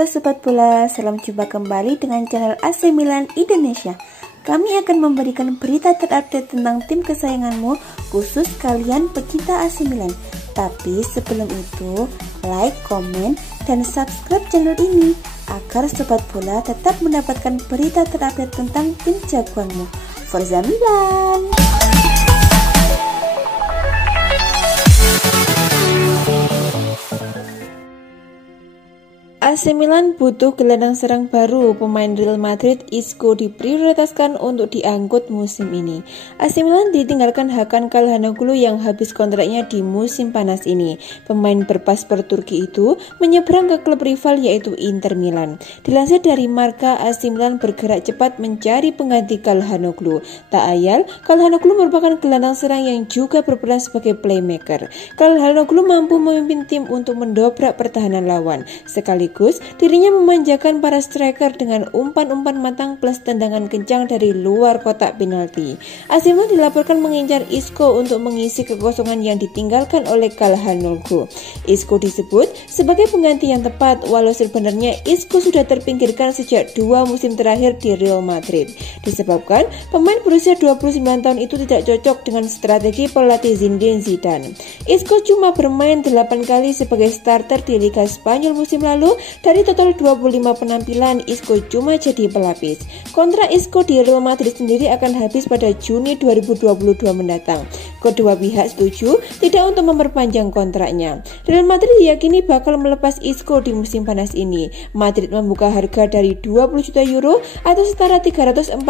Halo Sobat Bola, salam jumpa kembali dengan channel AC Milan Indonesia. Kami akan memberikan berita terupdate tentang tim kesayanganmu, khusus kalian pecinta AC Milan. Tapi sebelum itu, like, komen, dan subscribe channel ini agar Sobat Bola tetap mendapatkan berita terupdate tentang tim jagoanmu. Forza Milan! AC Milan butuh gelandang serang baru. Pemain Real Madrid Isco diprioritaskan untuk diangkut musim ini. AC Milan ditinggalkan Hakan Calhanoglu yang habis kontraknya di musim panas ini. Pemain berpaspor Turki itu menyeberang ke klub rival yaitu Inter Milan. Dilansir dari Marca, AC Milan bergerak cepat mencari pengganti Calhanoglu. Tak ayal, Calhanoglu merupakan gelandang serang yang juga berperan sebagai playmaker. Calhanoglu mampu memimpin tim untuk mendobrak pertahanan lawan. Sekaligus dirinya memanjakan para striker dengan umpan-umpan matang plus tendangan kencang dari luar kotak penalti. AC Milan dilaporkan mengincar Isco untuk mengisi kekosongan yang ditinggalkan oleh Calhanoglu. Isco disebut sebagai pengganti yang tepat, walau sebenarnya Isco sudah terpinggirkan sejak 2 musim terakhir di Real Madrid. Disebabkan pemain berusia 29 tahun itu tidak cocok dengan strategi pelatih Zinedine Zidane. Isco cuma bermain 8 kali sebagai starter di Liga Spanyol musim lalu. Dari total 25 penampilan, Isco cuma jadi pelapis. Kontrak Isco di Real Madrid sendiri akan habis pada Juni 2022 mendatang. Kedua pihak setuju tidak untuk memperpanjang kontraknya. Real Madrid diyakini bakal melepas Isco di musim panas ini. Madrid membuka harga dari 20 juta euro atau setara 343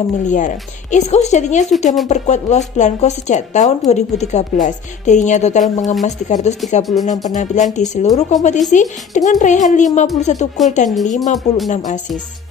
miliar. Isco sejatinya sudah memperkuat Los Blancos sejak tahun 2013. Dirinya total mengemas 336 penampilan di seluruh kompetisi dengan raihan 51 gol dan 56 assist.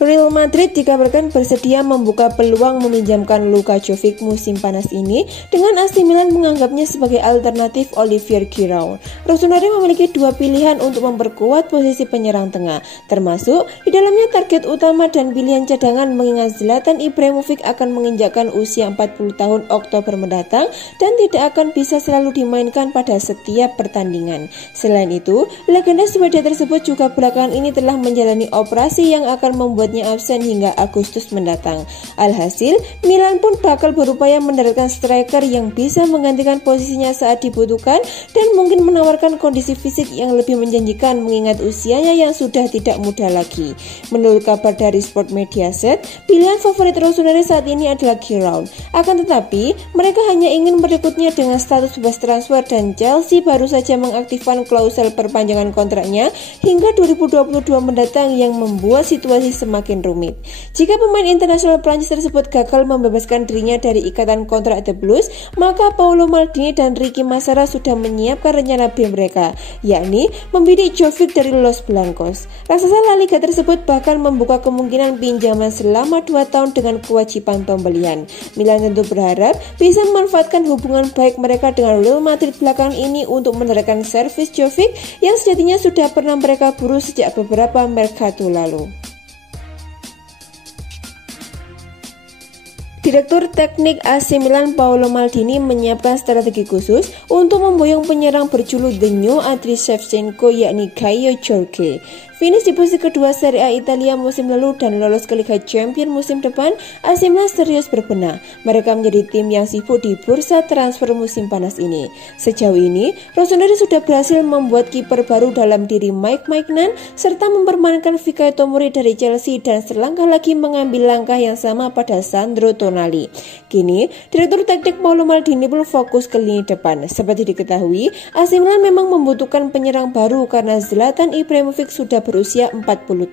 Real Madrid dikabarkan bersedia membuka peluang meminjamkan Luka Jovic musim panas ini dengan AC Milan menganggapnya sebagai alternatif Olivier Giroud. Rossoneri memiliki 2 pilihan untuk memperkuat posisi penyerang tengah, termasuk di dalamnya target utama dan pilihan cadangan mengingat Zlatan Ibrahimovic akan menginjakkan usia 40 tahun Oktober mendatang dan tidak akan bisa selalu dimainkan pada setiap pertandingan. Selain itu, legenda Swedia tersebut juga belakangan ini telah menjalani operasi yang akan membuat absen hingga Agustus mendatang. Alhasil, Milan pun bakal berupaya mendaratkan striker yang bisa menggantikan posisinya saat dibutuhkan dan mungkin menawarkan kondisi fisik yang lebih menjanjikan mengingat usianya yang sudah tidak muda lagi. Menurut kabar dari Sport Mediaset, pilihan favorit Rossoneri saat ini adalah Giroud. Akan tetapi, mereka hanya ingin merekrutnya dengan status bebas transfer dan Chelsea baru saja mengaktifkan klausul perpanjangan kontraknya hingga 2022 mendatang yang membuat situasi semakin rumit. Jika pemain internasional Prancis tersebut gagal membebaskan dirinya dari ikatan kontrak The Blues, maka Paolo Maldini dan Ricky Massara sudah menyiapkan rencana B mereka, yakni membidik Jovic dari Los Blancos. Raksasa La Liga tersebut bahkan membuka kemungkinan pinjaman selama 2 tahun dengan kewajiban pembelian. Milan tentu berharap bisa memanfaatkan hubungan baik mereka dengan Real Madrid belakangan ini untuk menerapkan servis Jovic yang sejatinya sudah pernah mereka buru sejak beberapa mercato lalu. Direktur Teknik AC Milan Paolo Maldini menyiapkan strategi khusus untuk memboyong penyerang berjuluk The New Andriy Shevchenko yakni Caio Jorge. Finish di posisi kedua Serie A Italia musim lalu dan lolos ke Liga Champions musim depan, AC Milan serius berbenah. Mereka menjadi tim yang sibuk di bursa transfer musim panas ini. Sejauh ini, Rossoneri sudah berhasil membuat kiper baru dalam diri Mike Maignan serta mempermainkan Fikayo Tomori dari Chelsea dan selangkah lagi mengambil langkah yang sama pada Sandro Tonali. Kini, Direktur Teknik Paolo Maldini pun fokus ke lini depan. Seperti diketahui, AC Milan memang membutuhkan penyerang baru karena Zlatan Ibrahimovic sudah berusia 40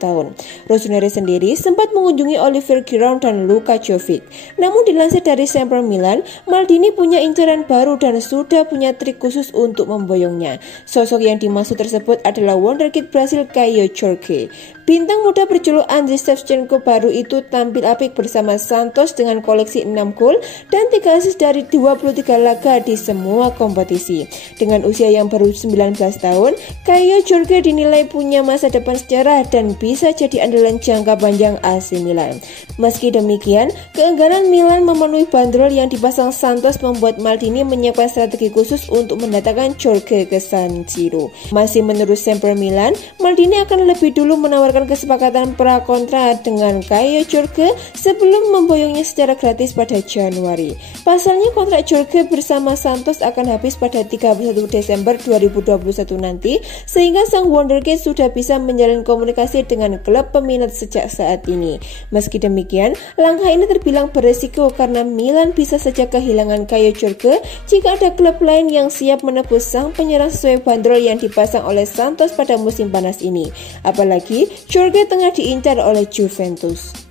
tahun. Rossoneri sendiri sempat mengunjungi Olivier Giroud dan Luka Jovic. Namun dilansir dari Sempre Milan, Maldini punya incaran baru dan sudah punya trik khusus untuk memboyongnya. Sosok yang dimaksud tersebut adalah wonderkid Brasil Caio Jorge. Bintang muda berjuluk Andriy Shevchenko baru itu tampil apik bersama Santos dengan koleksi 6 gol dan 3 assist dari 23 laga di semua kompetisi. Dengan usia yang baru 19 tahun, Caio Jorge dinilai punya masa depan kesiapan sejarah dan bisa jadi andalan jangka panjang AC Milan. Meski demikian, keengganan Milan memenuhi bandrol yang dipasang Santos membuat Maldini menyiapkan strategi khusus untuk mendatangkan Jorge ke San Siro. Masih menurut Sempre Milan, Maldini akan lebih dulu menawarkan kesepakatan pra-kontra dengan Caio Jorge sebelum memboyongnya secara gratis pada Januari. Pasalnya kontrak Jorge bersama Santos akan habis pada 31 Desember 2021 nanti, sehingga sang wonderkid sudah bisa menjalin komunikasi dengan klub peminat sejak saat ini. Meski demikian, langkah ini terbilang beresiko karena Milan bisa saja kehilangan Caio Jorge jika ada klub lain yang siap menebus sang penyerang sesuai bandrol yang dipasang oleh Santos pada musim panas ini. Apalagi Jorge tengah diincar oleh Juventus.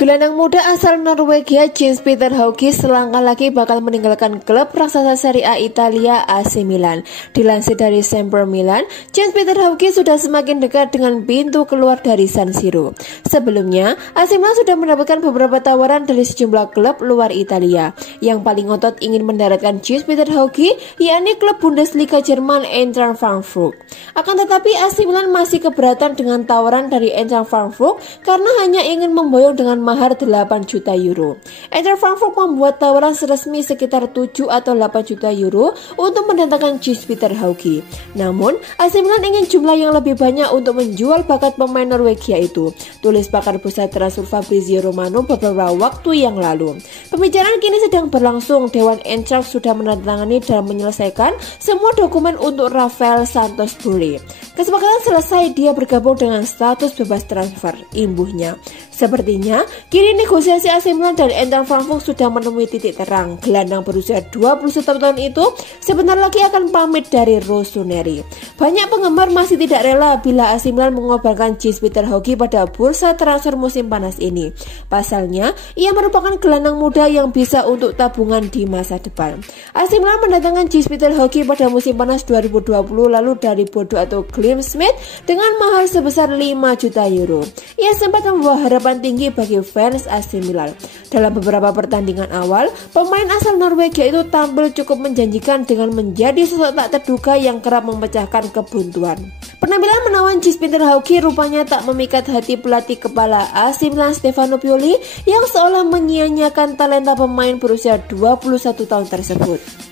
Gelandang muda asal Norwegia Jens Peter Hauge selangkah lagi bakal meninggalkan klub raksasa Serie A Italia AC Milan. Dilansir dari Sempre Milan, Jens Peter Hauge sudah semakin dekat dengan pintu keluar dari San Siro. Sebelumnya, AC Milan sudah mendapatkan beberapa tawaran dari sejumlah klub luar Italia. Yang paling ngotot ingin mendaratkan Jens Peter Hauge, yakni klub Bundesliga Jerman Eintracht Frankfurt. Akan tetapi AC Milan masih keberatan dengan tawaran dari Eintracht Frankfurt karena hanya ingin memboyong dengan mahar 8 juta euro. Eintracht Frankfurt membuat tawaran resmi sekitar 7 atau 8 juta euro untuk mendatangkan Jens Peter Hauge. Namun, AC Milan ingin jumlah yang lebih banyak untuk menjual bakat pemain Norwegia itu, tulis pakar bursa transfer Fabrizio Romano beberapa waktu yang lalu. Pembicaraan kini sedang berlangsung. Dewan Eintracht sudah menandatangani dan menyelesaikan semua dokumen untuk Rafael Santos Borré. Kesepakatan selesai, dia bergabung dengan status bebas transfer, imbuhnya. Sepertinya, kini negosiasi AC Milan dan Eintracht Frankfurt sudah menemui titik terang. Gelandang berusia 21 tahun itu sebentar lagi akan pamit dari Rossoneri. Banyak penggemar masih tidak rela bila AC Milan mengobarkan Jens Peter Hauge pada bursa transfer musim panas ini. Pasalnya, ia merupakan gelandang muda yang bisa untuk tabungan di masa depan. AC Milan mendatangkan Jens Peter Hauge pada musim panas 2020 lalu dari Bordeaux atau Glimsmith dengan mahar sebesar 5 juta euro. Ia sempat membawa harapan tinggi bagi fans AC Milan. Dalam beberapa pertandingan awal, pemain asal Norwegia itu tampil cukup menjanjikan dengan menjadi sosok tak terduga yang kerap memecahkan kebuntuan. Penampilan menawan Jens Peter Hauge rupanya tak memikat hati pelatih kepala AC Milan Stefano Pioli yang seolah menyia-nyiakan talenta pemain berusia 21 tahun tersebut.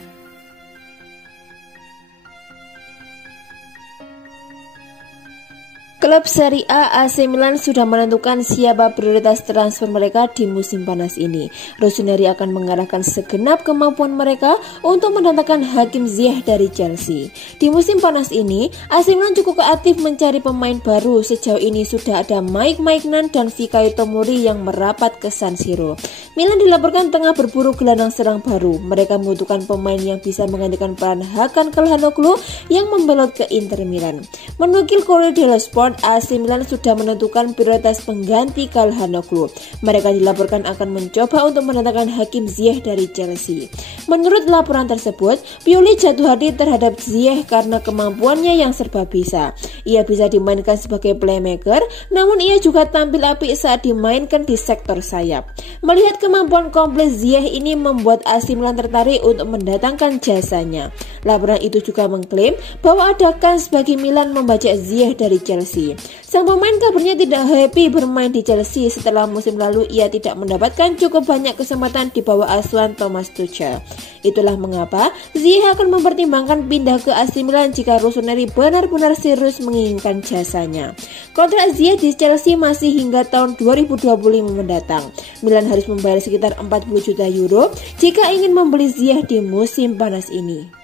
Klub Serie A AC Milan sudah menentukan siapa prioritas transfer mereka di musim panas ini. Rossoneri akan mengarahkan segenap kemampuan mereka untuk mendatangkan Hakim Ziyech dari Chelsea. Di musim panas ini, AC Milan cukup aktif mencari pemain baru. Sejauh ini sudah ada Mike Maignan dan Fikayo Tomori yang merapat ke San Siro. Milan dilaporkan tengah berburu gelandang serang baru. Mereka membutuhkan pemain yang bisa menggantikan peran Hakan Calhanoglu yang membelot ke Inter Milan. Menukil Corriere dello Sport, AC Milan sudah menentukan prioritas pengganti Calhanoglu. Mereka dilaporkan akan mencoba untuk mendatangkan Hakim Ziyech dari Chelsea. Menurut laporan tersebut, Pioli jatuh hati terhadap Ziyech karena kemampuannya yang serba bisa. Ia bisa dimainkan sebagai playmaker, namun ia juga tampil apik saat dimainkan di sektor sayap. Melihat kemampuan komplit Ziyech ini membuat AC Milan tertarik untuk mendatangkan jasanya. Laporan itu juga mengklaim bahwa ada kans bagi Milan membajak Ziyech dari Chelsea. Sang pemain kabarnya tidak happy bermain di Chelsea setelah musim lalu ia tidak mendapatkan cukup banyak kesempatan di bawah asuhan Thomas Tuchel. Itulah mengapa Ziyech akan mempertimbangkan pindah ke AC Milan jika Rossoneri benar-benar serius menginginkan jasanya. Kontrak Ziyech di Chelsea masih hingga tahun 2025 mendatang. Milan harus membayar sekitar 40 juta euro jika ingin membeli Ziyech di musim panas ini.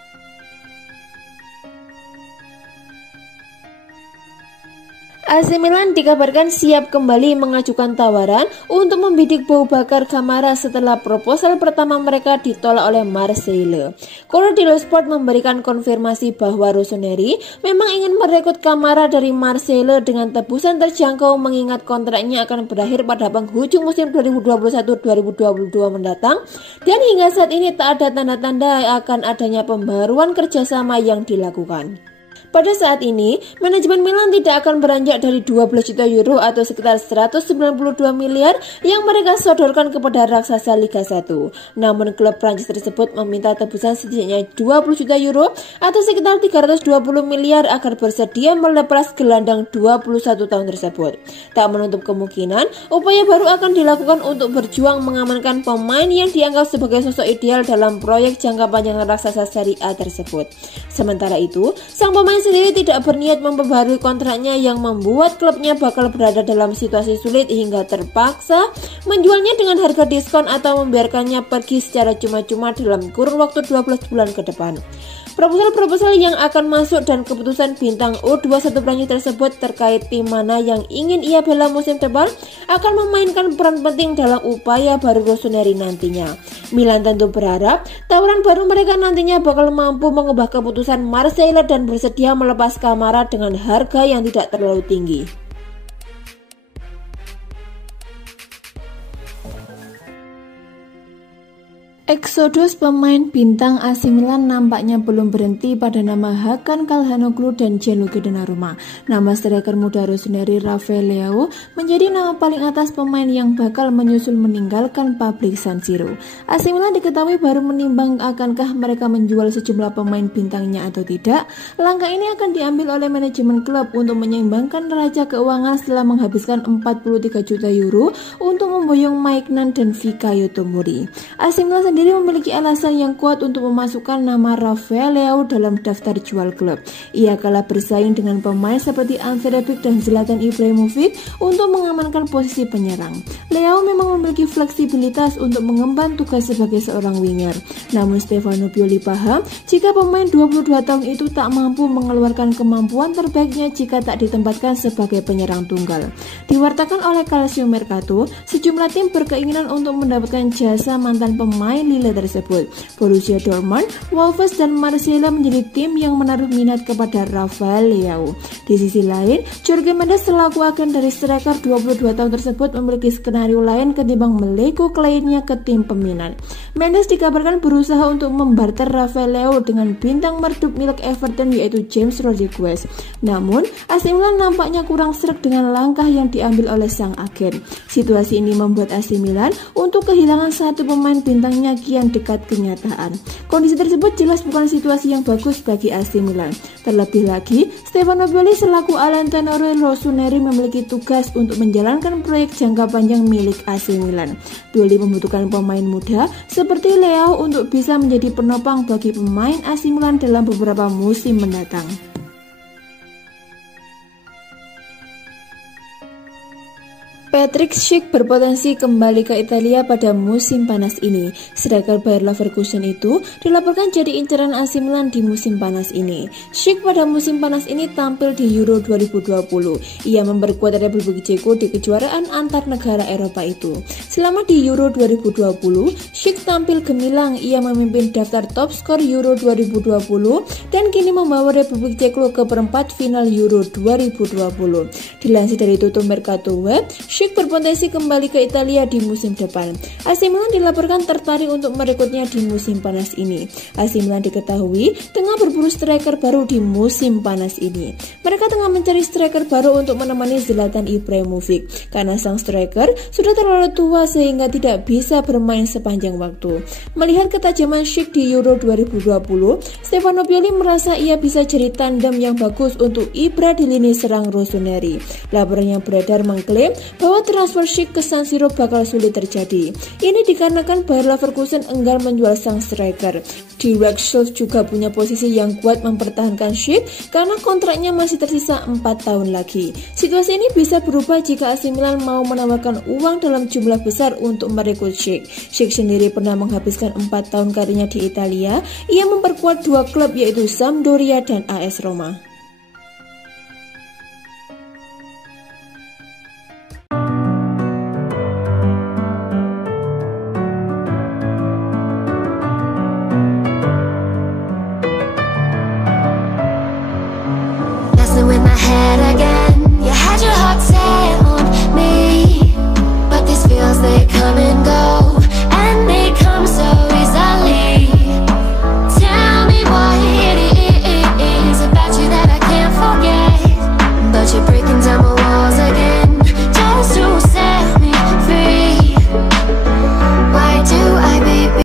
AC Milan dikabarkan siap kembali mengajukan tawaran untuk membidik Boubacar Kamara setelah proposal pertama mereka ditolak oleh Marseille. Corriere dello Sport memberikan konfirmasi bahwa Rossoneri memang ingin merekrut Kamara dari Marseille dengan tebusan terjangkau mengingat kontraknya akan berakhir pada penghujung musim 2021-2022 mendatang dan hingga saat ini tak ada tanda-tanda akan adanya pembaruan kerjasama yang dilakukan. Pada saat ini, manajemen Milan tidak akan beranjak dari 12 juta euro atau sekitar 192 miliar yang mereka sodorkan kepada raksasa Liga 1. Namun klub Prancis tersebut meminta tebusan setidaknya 20 juta euro atau sekitar 320 miliar agar bersedia melepas gelandang 21 tahun tersebut. Tak menutup kemungkinan, upaya baru akan dilakukan untuk berjuang mengamankan pemain yang dianggap sebagai sosok ideal dalam proyek jangka panjang raksasa Serie A tersebut. Sementara itu, sang pemain sendiri tidak berniat memperbarui kontraknya yang membuat klubnya bakal berada dalam situasi sulit hingga terpaksa menjualnya dengan harga diskon atau membiarkannya pergi secara cuma-cuma dalam kurun waktu 12 bulan ke depan. Proposal-proposal yang akan masuk dan keputusan bintang U21 Prancis tersebut terkait tim mana yang ingin ia bela musim depan akan memainkan peran penting dalam upaya baru Rossoneri nantinya. Milan tentu berharap tawaran baru mereka nantinya bakal mampu mengubah keputusan Marseille dan bersedia melepas Kamara dengan harga yang tidak terlalu tinggi. Eksodus pemain bintang AC Milan nampaknya belum berhenti pada nama Hakan Calhanoglu dan Gianluigi Donnarumma. Nama striker muda Rossoneri Rafael Leao menjadi nama paling atas pemain yang bakal menyusul meninggalkan pabrik San Siro. AC Milan diketahui baru menimbang akankah mereka menjual sejumlah pemain bintangnya atau tidak. Langkah ini akan diambil oleh manajemen klub untuk menyeimbangkan neraca keuangan setelah menghabiskan 43 juta euro untuk memboyong Maignan dan Fikayo Tomori. AC Milan sendiri memiliki alasan yang kuat untuk memasukkan nama Rafael Leao dalam daftar jual klub. Ia kalah bersaing dengan pemain seperti Ante Rebic dan Zlatan Ibrahimovic untuk mengamankan posisi penyerang. Leao memang memiliki fleksibilitas untuk mengemban tugas sebagai seorang winger. Namun Stefano Pioli paham jika pemain 22 tahun itu tak mampu mengeluarkan kemampuan terbaiknya jika tak ditempatkan sebagai penyerang tunggal. Diwartakan oleh Calcio Mercato, sejumlah tim berkeinginan untuk mendapatkan jasa mantan pemain Lille tersebut. Borussia Dortmund, Wolves dan Marseille menjadi tim yang menaruh minat kepada Rafael Leao. Di sisi lain, Jorge Mendes selaku agen dari striker 22 tahun tersebut memiliki skenario lain ketimbang melego kliennya ke tim peminat. Mendes dikabarkan berusaha untuk membarter Rafael Leao dengan bintang merdu milik Everton yaitu James Rodriguez. Namun, AC Milan nampaknya kurang sreg dengan langkah yang diambil oleh sang agen. Situasi ini membuat AC Milan untuk kehilangan satu pemain bintangnya kian dekat kenyataan. Kondisi tersebut jelas bukan situasi yang bagus bagi AC Milan. Terlebih lagi, Stefano Pioli selaku allenatore Rossoneri memiliki tugas untuk menjalankan proyek jangka panjang milik AC Milan. Pioli membutuhkan pemain muda seperti Leao untuk bisa menjadi penopang bagi pemain AC Milan dalam beberapa musim mendatang. Patrick Schick berpotensi kembali ke Italia pada musim panas ini. Striker Bayer Leverkusen itu dilaporkan jadi incaran AC Milan di musim panas ini. Schick pada musim panas ini tampil di Euro 2020. Ia memperkuat Republik Ceko di kejuaraan antar negara Eropa itu. Selama di Euro 2020, Schick tampil gemilang. Ia memimpin daftar top skor Euro 2020 dan kini membawa Republik Ceko ke perempat final Euro 2020. Dilansir dari Tutto Mercato Web, Schick berpotensi kembali ke Italia di musim depan. AC Milan dilaporkan tertarik untuk merekrutnya di musim panas ini. AC Milan diketahui tengah berburu striker baru di musim panas ini. Mereka tengah mencari striker baru untuk menemani Zlatan Ibrahimovic karena sang striker sudah terlalu tua sehingga tidak bisa bermain sepanjang waktu. Melihat ketajaman Schick di Euro 2020, Stefano Pioli merasa ia bisa jadi tandem yang bagus untuk Ibra di lini serang Rossoneri. Laporan yang beredar mengklaim bahwa transfer Schick ke San Siro bakal sulit terjadi. Ini dikarenakan Bayer Leverkusen enggan menjual sang striker. Di Workshops juga punya posisi yang kuat mempertahankan Schick karena kontraknya masih tersisa 4 tahun lagi. Situasi ini bisa berubah jika AC Milan mau menawarkan uang dalam jumlah besar untuk merekrut Schick. Schick sendiri pernah menghabiskan 4 tahun karirnya di Italia. Ia memperkuat 2 klub yaitu Sampdoria dan AS Roma.